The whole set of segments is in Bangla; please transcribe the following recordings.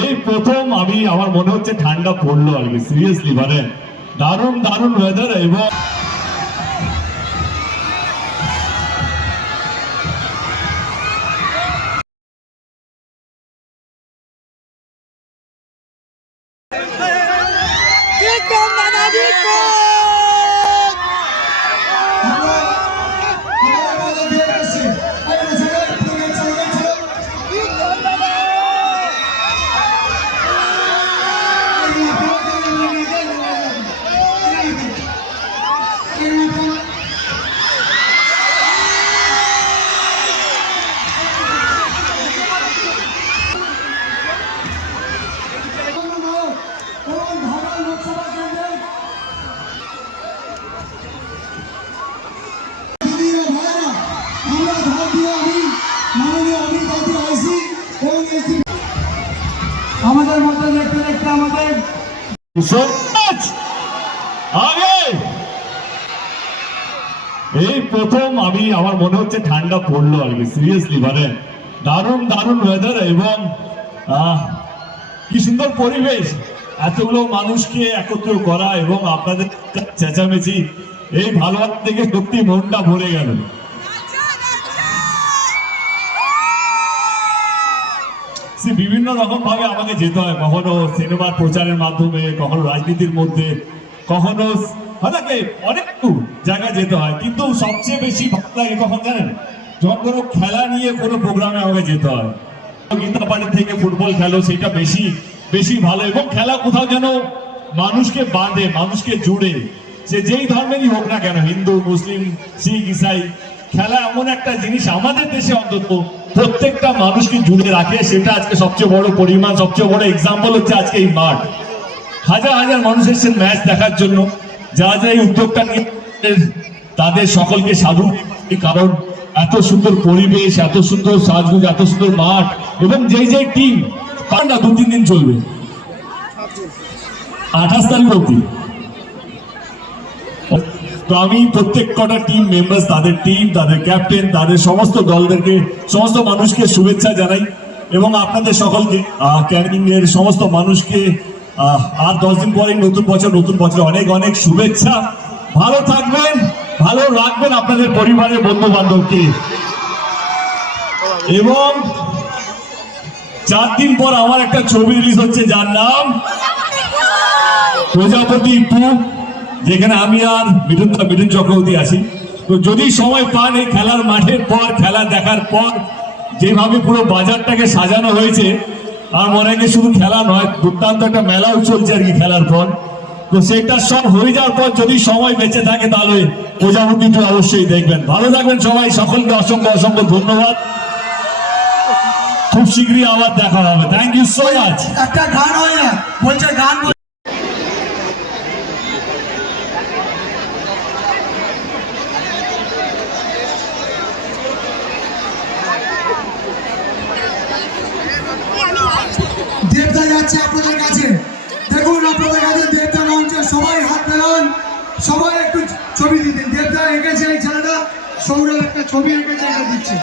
এই প্রথম আমি আমার মনে হচ্ছে ঠান্ডা পড়লো আর কি, সিরিয়াসলি মানে দারুণ দারুণ ওয়েদার। এবং আমাদের মধ্যে দেখতে দেখতে আমাদের এই প্রথম আমি আমার মনে হচ্ছে ঠান্ডা পড়লো আর কি, সিরিয়াসলি মানে দারুণ দারুণ ওয়েদার। এবং কি সুন্দর পরিবেশ, এতগুলো মানুষকে একত্র করা এবং আপনাদের চেঁচামেচি, এই ভালো দেখে সত্যি মনটা ভরে গেল। বিভিন্ন রকম ভাবে আমাকে যেতে হয়, কখনো সিনেমার প্রচারের মাধ্যমে, কখনো রাজনীতির মধ্যে, কখনো অনেক জায়গায় যেতে হয়। কিন্তু সবচেয়ে বেশি ভালো লাগে কখন জানেন, যখন কোনো খেলা নিয়ে কোনো প্রোগ্রামে আমাকে যেতে হয়। গীতাপাড়ি থেকে ফুটবল খেলো, সেটা বেশি বেশি ভালো। এবং খেলা কোথাও যেন মানুষকে বাঁধে, মানুষকে জুড়ে, সে যেই ধর্মেরই হোক না কেন, হিন্দু মুসলিম শিখ ইসাই, খেলা এমন একটা জিনিস আমাদের দেশে অন্তত প্রত্যেকটা মানুষকে জুড়ে রাখে। সেটা আজকে সবচেয়ে বড় পরিমাণ, সবচেয়ে বড় এক্সাম্পল হচ্ছে আজকে এই মাঠ। হাজার হাজার মানুষ এসেছেন ম্যাচ দেখার জন্য। যারা যারা এই উদ্যোগটা নিয়ে তাদের সকলকে সাধু, কারণ এত সুন্দর পরিবেশ, এত সুন্দর সাজগুজ, এত সুন্দর মাঠ, এবং যেই যেই টিম, কারণ না 2-3 দিন চলবে, 28 তারিখ অব্দি। তো আমি প্রত্যেক কটা টিম মেম্বার্স, তাদের টিম, তাদের ক্যাপ্টেন, তাদের সমস্ত দলদেরকে, সমস্ত মানুষকে শুভেচ্ছা জানাই। এবং আপনাদের সকলকে, ক্যানিং এর সমস্ত মানুষকে আর 10 দিন পরেই নতুন বছর অনেক অনেক শুভেচ্ছা। ভালো থাকবেন, ভালো রাখবেন আপনাদের পরিবারের বন্ধু বান্ধবকে। এবং 4 দিন পর আমার একটা ছবি রিলিজ হচ্ছে, যার নাম প্রজাপতি 2, যেখানে আমি আর মিঠুন চক্রবর্তী আছি। তো যদি সময় পান, এই খেলার মাঠের পর, খেলা দেখার পর যেভাবে পুরো বাজারটাকে সাজানো হয়েছে, আর মনে হয় শুধু খেলা নয়, দুর্দান্ত একটা মেলাও চলছে আর কি খেলার পর। তো সেটা সব হয়ে যাওয়ার পর যদি সময় বেঁচে থাকে, তাহলে প্রজাপতিটা অবশ্যই দেখবেন। ভালো থাকবেন সবাই, সকলকে অসংখ্য অসংখ্য ধন্যবাদ। খুব শীঘ্রই আবার দেখা হবে। Thank you so much. একটা গান হয় না, বলছে গান দেবদা যাচ্ছে আপনাদের কাছে। দেখুন আপনাদের কাছে দেবদা মঞ্চে, সবাই হাত মেলান, সবাই একটু ছবি দিতেন। দেবদা এঁকেছে, এই ছেলেটা সৌরভ একটা ছবি এঁকেছে, এটা দিচ্ছে।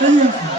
এগিয়ে আসুন।